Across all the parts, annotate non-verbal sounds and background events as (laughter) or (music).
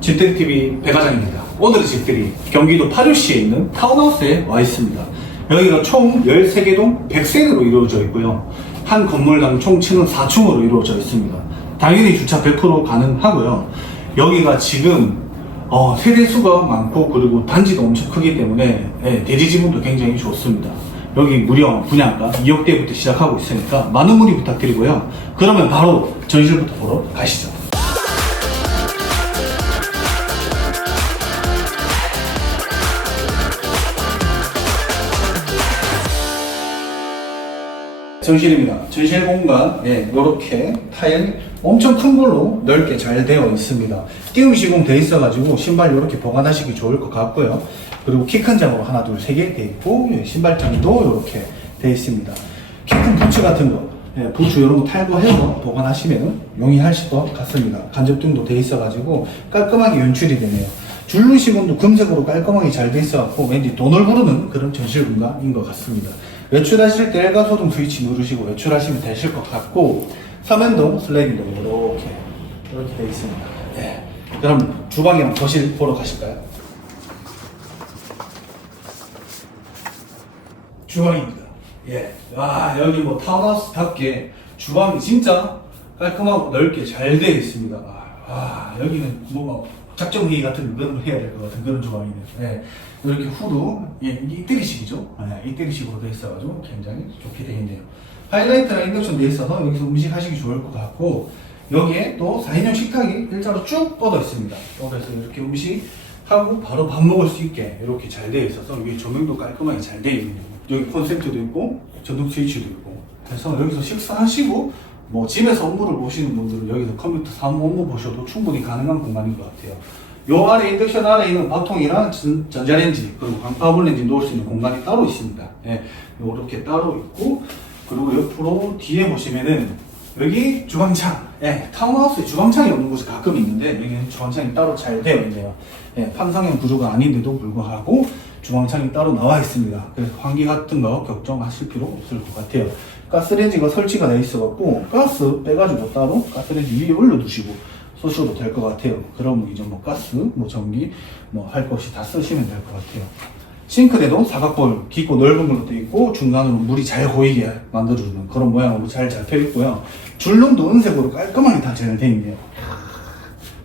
집들이 TV 백화장입니다. 오늘의 집들이 경기도 파주시에 있는 타운하우스에 와 있습니다. 여기가 총 13개 동 100세대로 이루어져 있고요. 한 건물당 총 층은 4층으로 이루어져 있습니다. 당연히 주차 100% 가능하고요. 여기가 지금 어, 세대 수가 많고 그리고 단지도 엄청 크기 때문에 예, 대지 지분도 굉장히 좋습니다. 여기 무려 분양가 2억대부터 시작하고 있으니까 많은 문의 부탁드리고요. 그러면 바로 전실부터 보러 가시죠. 전실입니다. 전실 공간, 예, 요렇게 타일 엄청 큰 걸로 넓게 잘 되어 있습니다. 띄움 시공 돼 있어가지고 신발 요렇게 보관하시기 좋을 것 같고요. 그리고 키 큰 장으로 하나, 둘, 세 개 돼 있고, 예, 신발장도 요렇게 돼 있습니다. 키 큰 부츠 같은 거, 예, 부츠 이런 거 탈거해서 보관하시면 용이하실 것 같습니다. 간접등도 돼 있어가지고 깔끔하게 연출이 되네요. 줄눈 시공도 금색으로 깔끔하게 잘 돼 있어갖고 왠지 돈을 부르는 그런 전실 공간인 것 같습니다. 외출하실 때 일가 소등 스위치 누르시고 외출하시면 되실 것 같고 서면도 슬라이딩도 이렇게 이렇게 돼 있습니다. 예. 그럼 주방이랑 거실 보러 가실까요? 주방입니다. 예. 와, 여기 뭐 타운하우스답게 주방이 진짜 깔끔하고 넓게 잘 되어 있습니다. 아, 와, 여기는 뭔가 작정회의 같은 그런 걸 해야 될 것 같은 그런 주방이네요. 예. 이렇게 후도, 예, 이게 이태리식이죠. 예, 이태리식으로 되어 있어가지고 굉장히 좋게 되어 있네요. 하이라이트랑 인덕션 되어 있어서 여기서 음식 하시기 좋을 것 같고, 여기에 또 4인용 식탁이 일자로 쭉 뻗어 있습니다. 뻗어서 이렇게 음식 하고 바로 밥 먹을 수 있게 이렇게 잘 되어 있어서 여기 조명도 깔끔하게 잘 되어 있네요. 여기 콘센트도 있고 전동 스위치도 있고 그래서 여기서 식사하시고 뭐 집에서 업무를 보시는 분들은 여기서 컴퓨터 사무 업무 보셔도 충분히 가능한 공간인 것 같아요. 요 안에 인덕션 안에 있는 밥통이랑 전, 전자레인지 그리고 강파블 렌지 놓을 수 있는 공간이 따로 있습니다. 예, 요렇게 따로 있고 그리고 옆으로 뒤에 보시면은 여기 주방창, 예, 타운하우스에 주방창이 없는 곳이 가끔 있는데 여기는 주방창이 따로 잘 되어 있네요. 예, 판상형 구조가 아닌데도 불구하고 주방창이 따로 나와 있습니다. 그래서 환기 같은 거 걱정하실 필요 없을 것 같아요. 가스레인지가 설치가 되어 있어갖고 가스 빼가지고 따로 가스레인지 위에 올려두시고 쓰셔도 될 것 같아요. 그럼 이제 뭐 가스, 뭐 전기, 뭐 할 것이 다 쓰시면 될 것 같아요. 싱크대도 사각볼 깊고 넓은 걸로 되어 있고 중간으로 물이 잘 고이게 만들어주는 그런 모양으로 잘 잡혀 있고요. 줄눈도 은색으로 깔끔하게 다잘 되어 있네요.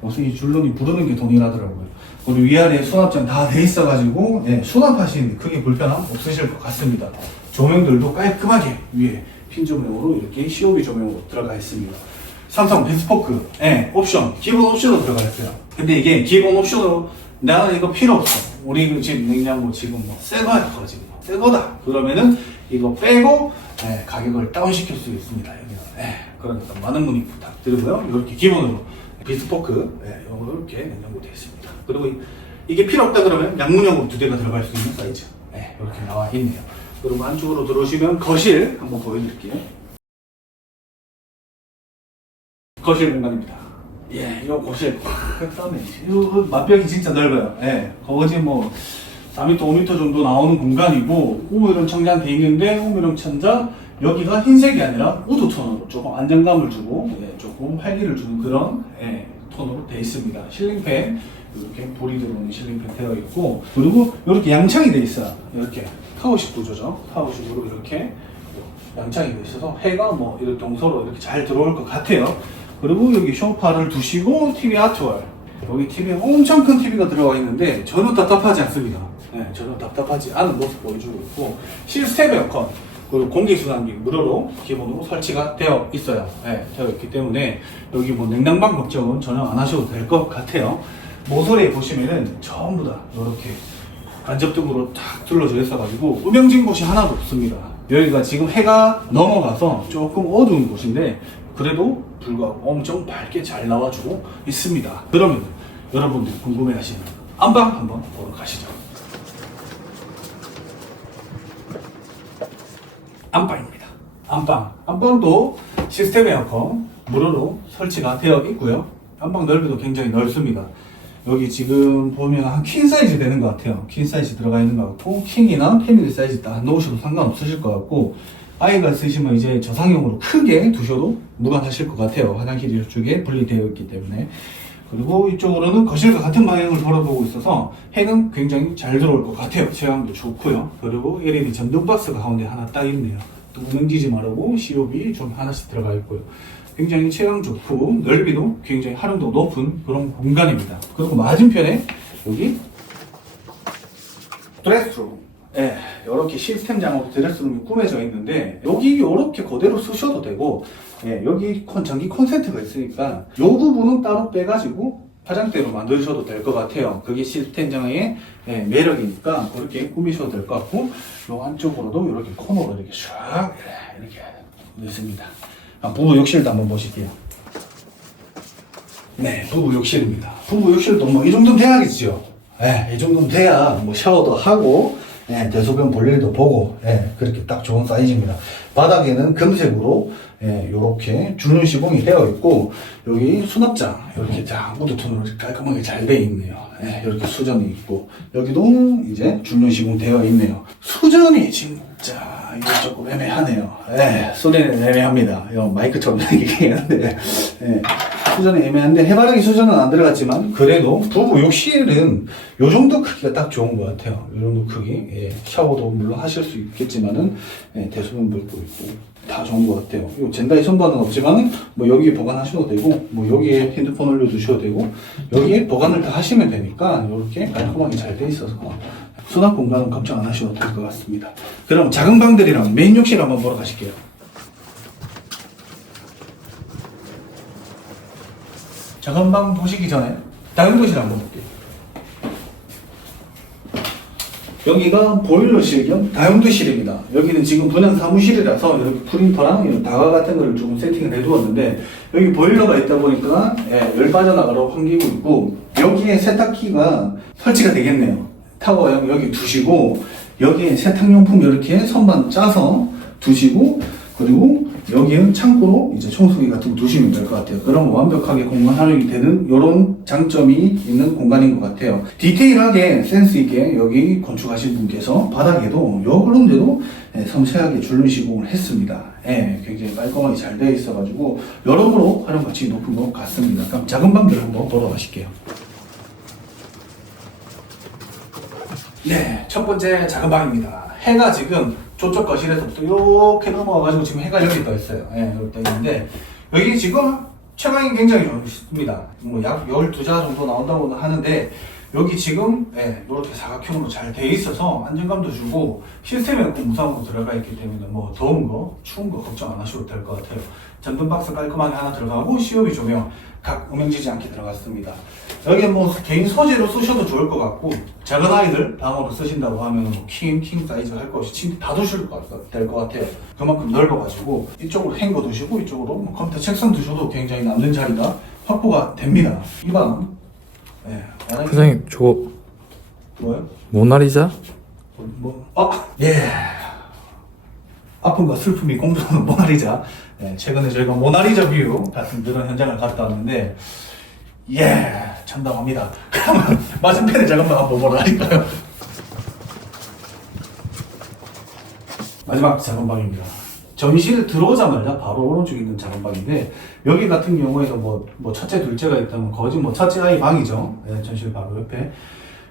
무슨 이 줄눈이 부르는 게 돈이라더라고요. 그리고 위아래 수납장 다 돼 있어가지고 예, 수납하시는데 크게 불편함 없으실 것 같습니다. 조명들도 깔끔하게 위에 핀 조명으로 이렇게 COB 조명으로 들어가 있습니다. 삼성 벤스포크 예, 옵션 기본 옵션으로 들어가 있어요. 근데 이게 기본 옵션으로 나는 이거 필요 없어. 우리 그 지금 냉장고 지금 뭐 새 거야 그거 지금 새 거다. 그러면은 이거 빼고 예, 가격을 다운시킬 수 있습니다. 여기는 예, 그러니까 많은 문의 부탁드리고요. 이렇게 기본으로 비스포크 예, 이렇게 냉장고 되어 있습니다. 그리고 이- 이게 필요 없다 그러면 양문형으로 두 대가 들어갈 수 있는 사이즈 예, 이렇게 나와 있네요. 그리고 안쪽으로 들어오시면 거실 한번 보여드릴게요. 거실 공간입니다. 예, 이거 거실. 그다음에 이거 맞벽이 진짜 넓어요. 예, 거지 뭐 4m, 5m 정도 나오는 공간이고 우물은 청량 돼 있는데 우물은 천장 여기가 흰색이 아니라 우드 톤으로 조금 안정감을 주고 예, 조금 활기를 주는 그런 예, 톤으로 돼 있습니다. 실링팬 이렇게 불이 들어오는 실링팬 되어 있고 그리고 이렇게 양창이 돼 있어요. 이렇게 타워식 구조죠. 타워식으로 이렇게 양창이 돼 있어서 해가 뭐 이렇게 동서로 이렇게 잘 들어올 것 같아요. 그리고 여기 쇼파를 두시고 TV 아트월 여기 TV에 엄청 큰 TV가 들어가 있는데 전혀 답답하지 않습니다. 네, 전혀 답답하지 않은 모습 보여주고 있고 시스템 에어컨 그리고 공기순환기 무료로 기본으로 설치가 되어 있어요. 네, 되어 있기 때문에 여기 뭐 냉난방 걱정은 전혀 안 하셔도 될 것 같아요. 모서리에 보시면은 전부 다 이렇게 간접등으로 탁 둘러져 있어가지고 음영진 곳이 하나도 없습니다. 여기가 지금 해가 넘어가서 조금 어두운 곳인데 그래도 불구하고 엄청 밝게 잘 나와주고 있습니다. 그러면 여러분들이 궁금해하시는 안방 한번 보러 가시죠. 안방입니다. 안방. 안방도 시스템 에어컨 무료로 설치가 되어 있고요. 안방 넓이도 굉장히 넓습니다. 여기 지금 보면 한퀸 사이즈 되는 것 같아요. 퀸 사이즈 들어가 있는 것 같고 킹이나 패밀리 사이즈 딱 넣으셔도 상관없으실 것 같고 아이가 쓰시면 이제 저상형으로 크게 두셔도 무관하실 것 같아요. 화장실이 이쪽에 분리되어 있기 때문에 그리고 이쪽으로는 거실과 같은 방향을 돌아보고 있어서 해는 굉장히 잘 들어올 것 같아요. 체감도 좋고요. 그리고 LED 전등 박스가 가운데 하나 딱 있네요. 또 운행지지 말하고 COB 좀 하나씩 들어가 있고요. 굉장히 체감 좋고 넓이도 굉장히 활용도 높은 그런 공간입니다. 그리고 맞은편에 여기 드레스룸. 예, 이렇게 시스템 장으로 드레스룸이 꾸며져 있는데 여기 이렇게 그대로 쓰셔도 되고 예, 여기 콘, 전기 콘센트가 있으니까 이 부분은 따로 빼가지고 화장대로 만드셔도 될 것 같아요. 그게 시스템장의 예, 매력이니까 그렇게 꾸미셔도 될 것 같고 이 안쪽으로도 이렇게 코너가 이렇게 쫙 이렇게 있습니다. 아, 부부 욕실도 한번 보실게요. 네, 부부 욕실입니다. 부부 욕실도 뭐 이 정도는 돼야겠죠. 예, 이 정도는 돼야 뭐 샤워도 하고, 예, 대소변 볼 일도 보고, 예, 그렇게 딱 좋은 사이즈입니다. 바닥에는 금색으로, 예, 요렇게 줄눈 시공이 되어 있고, 여기 수납장, 이렇게 자, 우드톤으로 깔끔하게 잘 되어 있네요. 예, 이렇게 수전이 있고, 여기도 이제 줄눈 시공 되어 있네요. 수전이 진짜, 이거 조금 애매하네요. 예, 소리는 애매합니다. 이거 마이크처럼 얘기하는데, 예, 수전이 애매한데 해바라기 수전은 안 들어갔지만 그래도 부부 욕실은 요 정도 크기가 딱 좋은 것 같아요. 요 정도 크기 예, 샤워도 물론 하실 수 있겠지만은 예, 대소변 물고 있고 다 좋은 것 같아요. 요 젠다이 선반은 없지만 뭐 여기에 보관하셔도 되고 뭐 여기에 핸드폰 올려두셔도 되고 여기에 보관을 다 하시면 되니까 이렇게 깔끔하게 잘 돼 있어서 수납 공간은 걱정 안 하셔도 될 것 같습니다. 그럼 작은 방들이랑 메인 욕실 한번 보러 가실게요. 작은 방 보시기 전에 다용도실 한번 볼게요. 여기가 보일러실 겸 다용도실입니다. 여기는 지금 분양 사무실이라서 이렇게 프린터랑 이런 다과 같은 거를 조금 세팅을 해두었는데 여기 보일러가 있다 보니까 예, 열 빠져나가라고 환기고 있고 여기에 세탁기가 설치가 되겠네요. 타워 여기, 여기 두시고 여기에 세탁용품 이렇게 선반 짜서 두시고 그리고 여기는 창고로 이제 청소기 같은 거 두시면 될 것 같아요. 그럼 완벽하게 공간 활용이 되는 이런 장점이 있는 공간인 것 같아요. 디테일하게 센스 있게 여기 건축하신 분께서 바닥에도 요런 데도 예, 섬세하게 줄눈 시공을 했습니다. 예, 굉장히 깔끔하게 잘 되어 있어가지고 여러모로 활용 가치 높은 것 같습니다. 그럼 작은 방들 한번 보러 가실게요. 네, 첫 번째 작은 방입니다. 해가 지금 저쪽 거실에서부터 이렇게 넘어와가지고 지금 해가 여기 떠 있어요. 예, 여기 떠 있는데 여기 지금 채광이 굉장히 좋습니다. 뭐 약 12자 정도 나온다고 하는데 여기 지금 예, 이렇게 사각형으로 잘 돼 있어서 안정감도 주고 시스템에 그 무상으로 들어가 있기 때문에 뭐 더운 거, 추운 거 걱정 안 하셔도 될 것 같아요. 전등 박스 깔끔하게 하나 들어가고 COB 조명 각 음영지지 않게 들어갔습니다. 여기 뭐 개인 소재로 쓰셔도 좋을 것 같고 작은 아이들 방으로 쓰신다고 하면 뭐 킹, 킹 사이즈 할 거 없이 침대 다 두실 될것 같아요. 그만큼 넓어가지고 이쪽으로 행거 두시고 이쪽으로 뭐 컴퓨터 책상 두셔도 굉장히 남는 자리가 확보가 됩니다. 이방 만약에 사장님 저거 뭐요? 모나리자? 뭐, 아, 예. 아픔과 슬픔이 공존하는 모나리자. 예, 최근에 저희가 모나리자 뷰 같은 그런 현장을 갔다 왔는데, 예, 참담합니다. 그러면 (laughs) 맞은편에 방 한번 보러 가실까요? 마지막 작은 방입니다. 전실 들어오자마자 바로 오른쪽에 있는 작은 방인데 여기 같은 경우에도 뭐, 뭐 첫째 둘째가 있다면 거진 뭐 첫째 아이 방이죠. 예, 전실 바로 옆에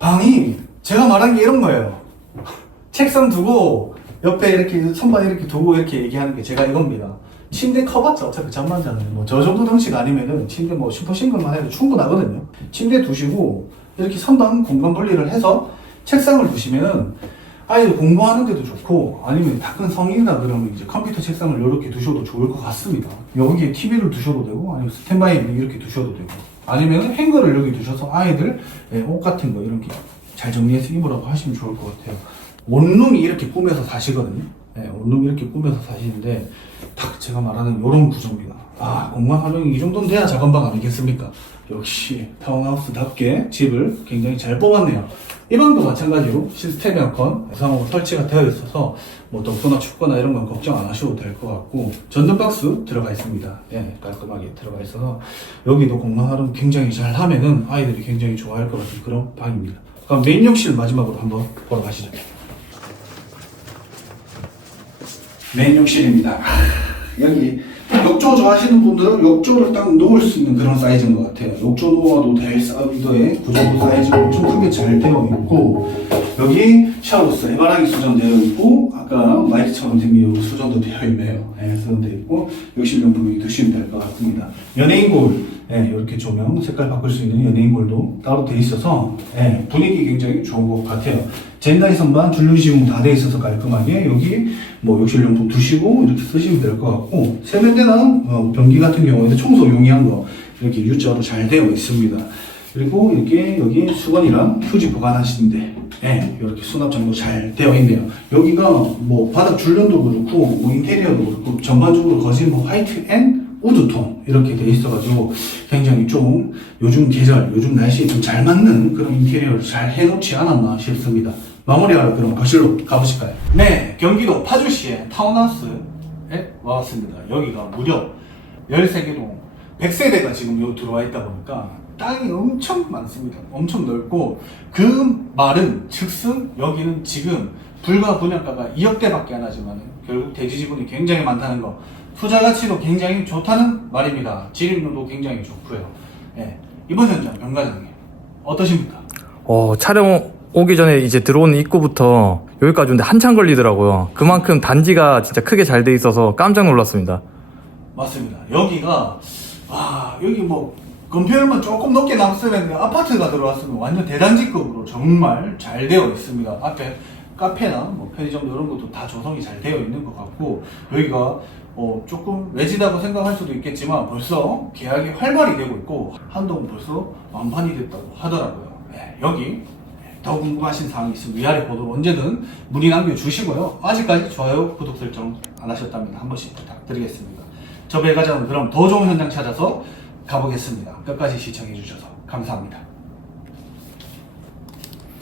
방이 제가 말한 게 이런 거예요. (laughs) 책상 두고 옆에 이렇게 선반 이렇게 두고 이렇게 얘기하는 게 제가 이겁니다. 침대 커봤자 어차피 잠만 자는 뭐저 정도 덩치가 아니면은 침대 뭐 슈퍼 싱글만 해도 충분하거든요. 침대 두시고 이렇게 선반 공간 분리를 해서 책상을 두시면은 아이들 공부하는데도 좋고 아니면 다 큰 성인이나 그러면 이제 컴퓨터 책상을 이렇게 두셔도 좋을 것 같습니다. 여기에 TV를 두셔도 되고 아니면 스탠바이를 이렇게 두셔도 되고 아니면 행거를 여기 두셔서 아이들 예, 옷 같은 거 이렇게 잘 정리해서 입으라고 하시면 좋을 것 같아요. 원룸이 이렇게 꾸며서 사시거든요. 예, 원룸이 이렇게 꾸며서 사시는데 딱 제가 말하는 이런 구조입니다. 아 공간 활용이 이 정도는 돼야 작은 방 아니겠습니까? 역시 타운하우스답게 집을 굉장히 잘 뽑았네요. 이 방도 마찬가지로 시스템 에어컨 해상으로 설치가 되어 있어서 뭐 덥거나 춥거나 이런 건 걱정 안 하셔도 될 것 같고 전등 박스 들어가 있습니다. 예, 깔끔하게 들어가 있어서 여기도 공간 활용 굉장히 잘 하면은 아이들이 굉장히 좋아할 것 같은 그런 방입니다. 그럼 메인 욕실 마지막으로 한번 보러 가시죠. 메인 욕실입니다. (laughs) 여기 욕조 좋아하시는 분들은 욕조를 딱 놓을 수 있는 그런 사이즈인 것 같아요. 욕조 놓아도 될 사이즈의 구조도 사이즈가 엄청 크게 잘 되어 있고 여기 샤워스 해바라기 수전되어 있고 아까 마이크처럼 생긴 수전도 되어 있네요. 네, 수전되어 있고 욕실용품이 두시면 될 것 같습니다. 연예인 골 네, 이렇게 조명 색깔 바꿀 수 있는 연예인 골도 따로 되어 있어서 네, 분위기 굉장히 좋은 것 같아요. 젠다이 선반 줄눈 시공 다 되어 있어서 깔끔하게 여기 뭐 욕실용품 두시고 이렇게 쓰시면 될 것 같고 세면대나 어, 변기 같은 경우에는 청소 용이한 거 이렇게 U자로 잘 되어 있습니다. 그리고 이렇게 여기 수건이랑 휴지 보관하시는데 네, 이렇게 수납 장도 잘 되어 있네요. 여기가 뭐 바닥 줄눈도 그렇고 뭐 인테리어도 그렇고 전반적으로 거진 뭐 화이트 앤 우드톤 이렇게 돼 있어가지고 굉장히 좀 요즘 계절, 요즘 날씨에 좀 잘 맞는 그런 인테리어를 잘 해놓지 않았나 싶습니다. 마무리하러 그럼 거실로 가보실까요? 네, 경기도 파주시의 타운하우스에 와봤습니다. 여기가 무려 13개동 100세대가 지금 요 들어와 있다 보니까 땅이 엄청 많습니다. 엄청 넓고 그 말은 즉슨 여기는 지금 불과 분양가가 2억대밖에 안 하지만 결국 대지 지분이 굉장히 많다는 거 투자 가치도 굉장히 좋다는 말입니다. 지림률도 굉장히 좋고요. 예, 이번 현장 병가장님 어떠십니까? 어, 촬영 오기 전에 이제 들어오는 입구부터 여기까지 오는데 한참 걸리더라고요. 그만큼 단지가 진짜 크게 잘 돼 있어서 깜짝 놀랐습니다. 맞습니다. 여기가 아 여기 뭐 건폐율만 조금 높게 남으면 아파트가 들어왔으면 완전 대단지급으로 정말 잘 되어 있습니다. 앞에 카페나 뭐 편의점 이런 것도 다 조성이 잘 되어 있는 것 같고 여기가 어 조금 외지다고 생각할 수도 있겠지만 벌써 계약이 활발히 되고 있고 한동 벌써 완판이 됐다고 하더라고요. 네, 여기 더 궁금하신 사항이 있으면 위아래 보도로 언제든 문의 남겨주시고요. 아직까지 좋아요, 구독 설정 안 하셨다면 한 번씩 부탁드리겠습니다. 저 배가장은 그럼 더 좋은 현장 찾아서 가보겠습니다. 끝까지 시청해 주셔서 감사합니다.